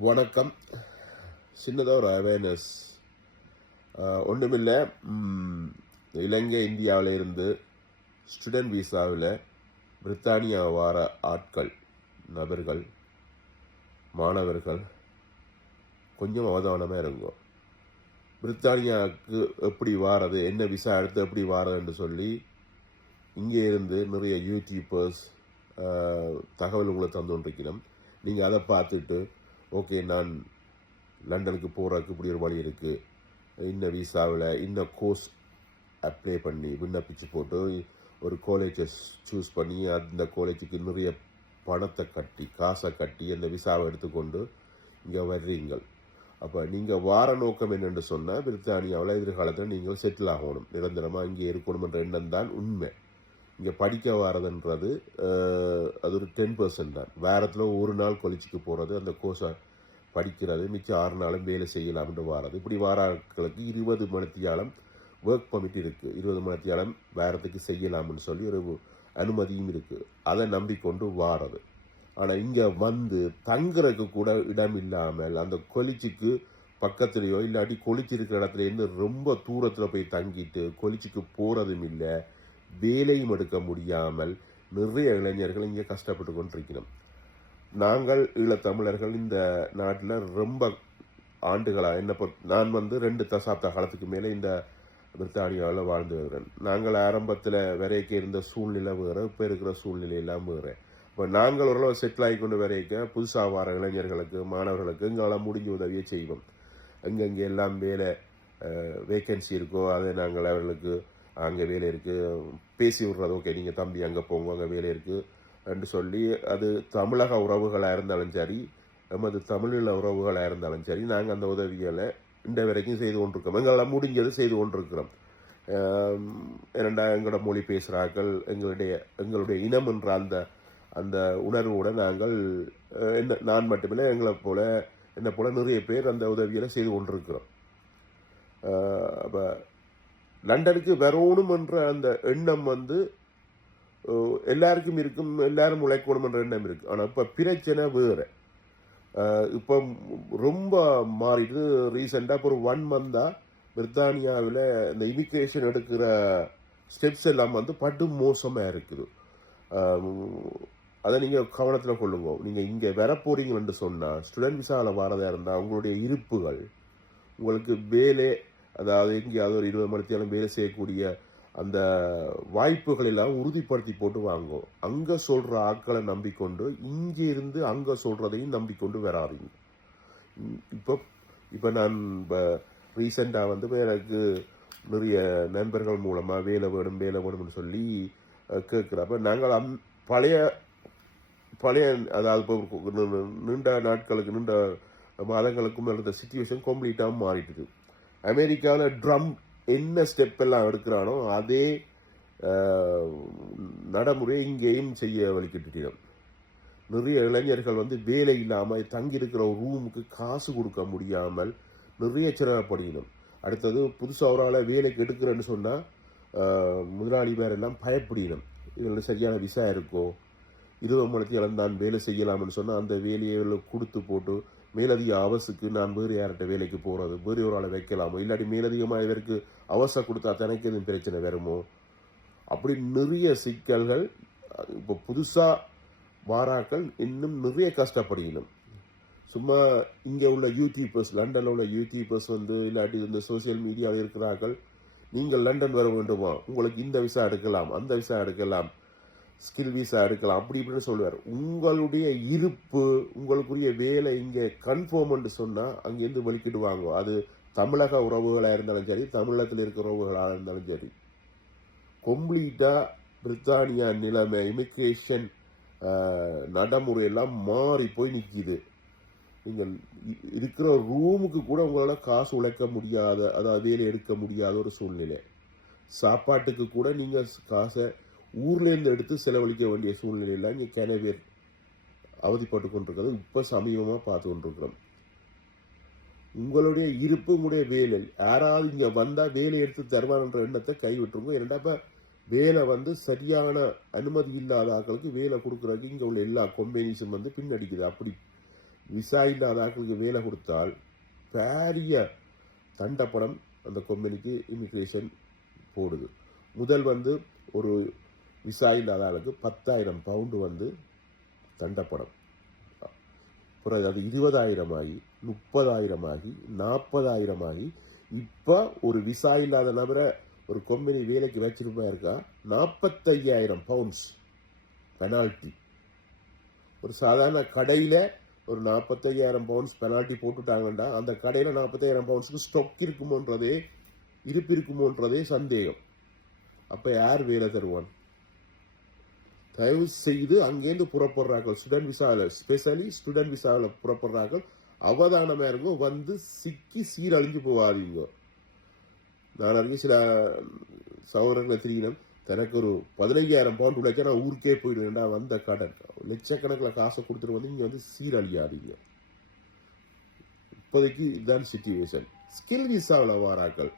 வணக்கம். சின்னதாக ஒரு அவேர்னஸ். ஒன்றுமில்லை. இலங்கை இந்தியாவில் இருந்து ஸ்டூடெண்ட் விசாவில் பிரித்தானியா வார ஆட்கள், நபர்கள், மாணவர்கள் கொஞ்சம் அவதானமாக இருக்கும். பிரித்தானியாவுக்கு எப்படி வாரது, என்ன விசா எடுத்து எப்படி வாரதுன்னு சொல்லி இங்கே இருந்து நிறைய யூடியூபர்ஸ் தகவல் உங்களை தந்து கொண்டிருக்கணும். நீங்கள் அதை பார்த்துட்டு ஓகே, நான் லண்டனுக்கு போகிறதுக்கு இப்படி ஒரு வழி இருக்குது, இன்னும் விசாவில் இன்னும் கோர்ஸ் அப்ளை பண்ணி விண்ணப்பிச்சு போட்டு ஒரு காலேஜை சூஸ் பண்ணி அந்த காலேஜுக்கு நிறைய பணத்தை கட்டி காசை கட்டி அந்த விசாவை எடுத்துக்கொண்டு இங்கே வர்றீங்கள். அப்போ நீங்கள் வார நோக்கம் என்னென்னு சொன்னால் பிரித்தானியாவில் எதிர்காலத்தில் நீங்கள் செட்டில் ஆகணும், நிரந்தரமாக இங்கே இருக்கணுமென்ற எண்ணம் தான் உண்மை. இங்கே படிக்க வாரதுன்றது அது ஒரு 10% தான். வாரத்தில் ஒரு நாள் காலேஜுக்கு போகிறது, அந்த கோர்ஸை படிக்கிறது, மிச்சம் 6 நாளும் வேலை செய்யலாம்னு வாரது. இப்படி வாராக்களுக்கு 20 மணித்தியாலம் ஒர்க் பர்மிட் இருக்குது, 20 மணித்தியாலம் வாரத்துக்கு செய்யலாம்னு சொல்லி ஒரு அனுமதியும் இருக்குது. அதை நம்பிக்கொண்டு வாரது. ஆனால் இங்கே வந்து தங்குறதுக்கு கூட இடம் இல்லாமல் அந்த கொலிச்சுக்கு பக்கத்துலேயோ இல்லாட்டி கொலிச்சு இருக்கிற இடத்துலேருந்து ரொம்ப தூரத்தில் போய் தங்கிட்டு கொலிச்சுக்கு போகிறதும் இல்லை, வேலையும் எடுக்க முடியாமல் நிறைய இளைஞர்கள் இங்கே கஷ்டப்பட்டு கொண்டிருக்கிறோம். நாங்கள் ஈழத்தமிழர்கள் இந்த நாட்டில் ரொம்ப ஆண்டுகளாக நான் வந்து 2 தசாப்த காலத்துக்கு மேலே இந்த பிரித்தானியாவில் வாழ்ந்து வருகிறேன். நாங்கள் ஆரம்பத்தில் வரைக்க இருந்த சூழ்நிலை வேறு, இப்போ இருக்கிற சூழ்நிலையெல்லாம் வேறு. இப்போ நாங்கள் ஓரளவு செட்டில் ஆகி கொண்டு வரைக்க புதுசாக வர இளைஞர்களுக்கு, மாணவர்களுக்கு எங்களால் முடிஞ்ச உதவியை செய்வோம். எங்கெங்கே எல்லாம் வேலை வேக்கன்சி இருக்கோ அதை நாங்கள் அவர்களுக்கு அங்கே வேலை இருக்குது பேசி விட்றது. ஓகே, நீங்கள் தம்பி அங்கே போங்க, அங்கே வேலை இருக்குது என்று சொல்லி, அது தமிழக உறவுகளாக இருந்தாலும் சரி, எமது தமிழீழ உறவுகளாக இருந்தாலும் சரி, நாங்கள் அந்த உதவிகளை இந்த வரைக்கும் செய்து கொண்டிருக்கோம். எங்களால் முடிஞ்சது செய்து கொண்டிருக்கிறோம். எங்களோட மொழி பேசுகிறார்கள், எங்களுடைய இனம் என்ற அந்த உணர்வோடு நாங்கள் நான் மட்டுமில்லை, என்னை போல நிறைய பேர் அந்த உதவிகளை செய்து கொண்டிருக்கிறோம். அப்போ லண்டனுக்கு வரணும் என்ற அந்த எண்ணம் வந்து எல்லாருக்கும் இருக்கும், எல்லாரும் உழைக்கணும் என்ற எண்ணம் இருக்கு. ஆனால் இப்போ பிரச்சனை வேறு. இப்போ ரொம்ப மாறிடுது. ரீசெண்டாக இப்போ ஒரு 1 மந்தாக பிரித்தானியாவில் இந்த இமிக்ரேஷன் எடுக்கிற ஸ்டெப்ஸ் எல்லாம் வந்து படு மோசமாக இருக்குது. அதை நீங்கள் கவனத்தில் கொள்ளுங்க. நீங்கள் இங்கே வர போறீங்கன்னு சொன்னால், ஸ்டூடெண்ட் விசாவில் வரதாக இருந்தால் உங்களுடைய இருப்புகள், உங்களுக்கு வேலை, அதாவது எங்கேயாவது ஒரு 20 மணித்தியாலும் வேலை செய்யக்கூடிய அந்த வாய்ப்புகள் எல்லாம் உறுதிப்படுத்தி போட்டு வாங்கும். அங்கே சொல்கிற ஆட்களை நம்பிக்கொண்டு இங்கே இருந்து அங்கே சொல்கிறதையும் நம்பிக்கொண்டு வராதிங்க. இப்போ நான் ரீசெண்டாக வந்து எனக்கு நிறைய நண்பர்கள் மூலமாக வேலை வேணும்னு சொல்லி கேட்குறப்ப நாங்கள் பழைய அதாவது இப்போ நீண்ட நாட்களுக்கு, நீண்ட மாதங்களுக்கும் இருந்த சிச்சுவேஷன் கம்ப்ளீட்டாக மாறிட்டுது. அமெரிக்காவில் ட்ரம்ப் என்ன ஸ்டெப் எல்லாம் எடுக்கிறானோ அதே நடைமுறை இங்கேயும் செய்ய வலிக்கிட்டு. நிறைய இளைஞர்கள் வந்து வேலை இல்லாமல் தங்கியிருக்கிற ஒரு ரூமுக்கு காசு கொடுக்க முடியாமல் நிறைய சிரமப்படணும். அடுத்தது புதுசாக ஒரு ஆளை வேலைக்கு எடுக்கிறேன்னு சொன்னால் முதலாளி பேரெல்லாம் பயப்படணும். இதில் சரியான விசா இருக்கோ, 20 மணித்தியாலம் தான் வேலை செய்யலாம்னு சொன்னால் அந்த வேலையை கொடுத்து போட்டு மேலதிக அவசுக்கு நான் வேறு யார்கிட்ட வேலைக்கு போகிறது, வேறு ஒரு ஆளை வைக்கலாமோ, இல்லாட்டி மேலதிகமாக இவருக்கு அவசரம் கொடுத்தா தனக்கு எதுவும் பிரச்சனை வருமோ, அப்படி நிறைய சிக்கல்கள். இப்போ புதுசாக வாராக்கள் இன்னும் நிறைய கஷ்டப்படணும். சும்மா இங்கே உள்ள யூடியூபர்ஸ், லண்டனில் உள்ள யூடியூபர்ஸ் வந்து இல்லாட்டி இந்த சோசியல் மீடியாவில் இருக்கிறார்கள், நீங்கள் லண்டன் வர வேண்டுமா, உங்களுக்கு இந்த விசா எடுக்கலாம், அந்த விசா எடுக்கலாம், ஸ்கில் விசா எடுக்கலாம், அப்படி இப்படின்னு சொல்லுவார். உங்களுடைய இருப்பு, உங்களுக்குரிய வேலை இங்கே கன்ஃபார்ம்னு சொன்னால் அங்கேருந்து வலிக்கிடுவாங்க. அது தமிழக உறவுகளாக இருந்தாலும் சரி, தமிழகத்தில் இருக்கிற உறவுகளாக இருந்தாலும் சரி. கம்ப்ளீட்டாக பிரித்தானியா நிலைமை, இமிக்ரேஷன் நடைமுறையெல்லாம் மாறி போய் நிற்கிது. நீங்கள் இருக்கிற ரூமுக்கு கூட உங்களால் காசு உழைக்க முடியாத, அதாவது வேலை எடுக்க முடியாத ஒரு சூழ்நிலை. சாப்பாட்டுக்கு கூட நீங்கள் காசை ஊர்லேருந்து எடுத்து செலவழிக்க வேண்டிய சூழ்நிலையெல்லாம் இங்கே கனவேர் அவதிப்பட்டு கொண்டிருக்கிறது. இப்போ சமீபமாக பார்த்து கொண்டிருக்கிறோம். உங்களுடைய இருப்பு, உங்களுடைய வேலை, யாராவது இங்கே வந்தால் வேலை எடுத்து தருவான்ற எண்ணத்தை கைவிட்டுருங்க. இரண்டாப்ப வேலை வந்து சரியான அனுமதி இல்லாத ஆட்களுக்கு வேலை கொடுக்குறதுக்கு இங்கே உள்ள எல்லா கம்பெனிஸும் வந்து பின்னடிக்குது. அப்படி விசா இல்லாத ஆட்களுக்கு வேலை கொடுத்தால் பெரிய தண்டப்படம் அந்த கம்பெனிக்கு இமிக்ரேஷன் போடுது. முதல் வந்து ஒரு விசா இல்லாத ஆளுக்கு 10,000 பவுண்டு வந்து தண்டப்படம். அப்புறம் அது 20,000 ஆகி 30,000 ஆகி 40,000 ஆகி இப்போ ஒரு விசா இல்லாத நபரை ஒரு கம்பெனி வேலைக்கு வச்சிருப்பா இருக்கா 45,000 பவுண்ட்ஸ் பெனால்ட்டி. ஒரு சாதாரண கடையில் ஒரு 45,000 பவுண்ட்ஸ் பெனால்ட்டி போட்டுட்டாங்கன்னா அந்த கடையில் 40,000 பவுண்ட்ஸுக்கு ஸ்டாக் இருப்பு இருக்குமோன்றதே சந்தேகம். அப்போ யார் வேலை தருவான்? தயவு செய்து அங்கேருந்து புறப்படுறார்கள் ஸ்டூடெண்ட் விசாவில், ஸ்பெஷலி ஸ்டூடெண்ட் விசாவில் புறப்படுறார்கள். அவதானமாக இருக்கும், வந்து சிக்கி சீரழிஞ்சு போவாதீங்க. நான் அறிஞ்சு சில சகோதரர்களை தெரியணும், தனக்கு ஒரு 15,000 பவுண்ட் உழைச்சா நான் ஊருக்கே போயிடுவேன்டா, வந்த கடன் லட்சக்கணக்கில் காசை கொடுத்துட்டு வந்து இங்கே வந்து சீரழியாதீங்க. இப்போதைக்கு இதுதான் சிச்சுவேஷன். ஸ்கில் விசாவில் வாராக்கள்,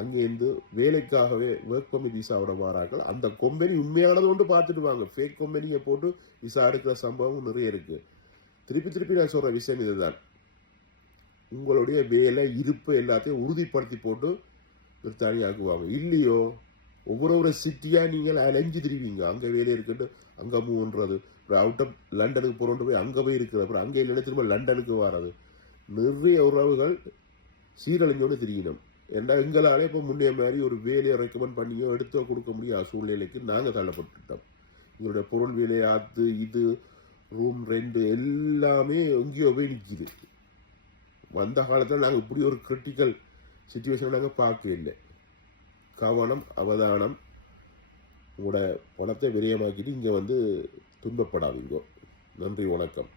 அங்கேருந்து வேலைக்காகவே ஒர்க் பர்மிட் விசாவோட வாராக்கள். அந்த கம்பெனி உண்மையானது கொண்டு பார்த்துட்டு வாங்க. ஃபேக் கம்பெனியை போட்டு விசா எடுக்கிற சம்பவம் நிறைய இருக்கு. திருப்பி நான் சொல்ற விஷயம் இதுதான். உங்களுடைய வேலை இருப்பு எல்லாத்தையும் உறுதிப்படுத்தி போட்டு பிரித்தானியா ஆக்குவாங்க. இல்லையோ ஒவ்வொரு சிட்டியா நீங்கள் அலைஞ்சு திரிவீங்க. அங்க வேலை இருக்குன்னு அங்க மூன்றது, அவுட் ஆஃப் லண்டனுக்கு போறோன்னு போய் அங்க போய் இருக்கிற, அப்புறம் அங்க இல்லைன்னா திரும்ப லண்டனுக்கு வர்றது. நிறைய உறவுகள் சீரழிஞ்சோன்னு தெரியணும். ஏன்னா எங்களாலே இப்போ முன்னே மாதிரி ஒரு வேலையை ரெக்கமெண்ட் பண்ணியோ எடுத்தோ கொடுக்க முடியாத சூழ்நிலைக்கு நாங்கள் தள்ளப்பட்டுட்டோம். எங்களுடைய பொருள் வேலையாத்து இது ரூம் ரெண்டு எல்லாமே எங்கேயோ போய் நிற்கிது. வந்த காலத்தில் நாங்கள் இப்படி ஒரு கிரிட்டிக்கல் சிச்சுவேஷன் நாங்கள் பார்க்க இல்லை. கவனம், அவதானம். உங்களோட பணத்தை விரயமாக்கிட்டு இங்கே வந்து துன்பப்படாதீங்க. நன்றி, வணக்கம்.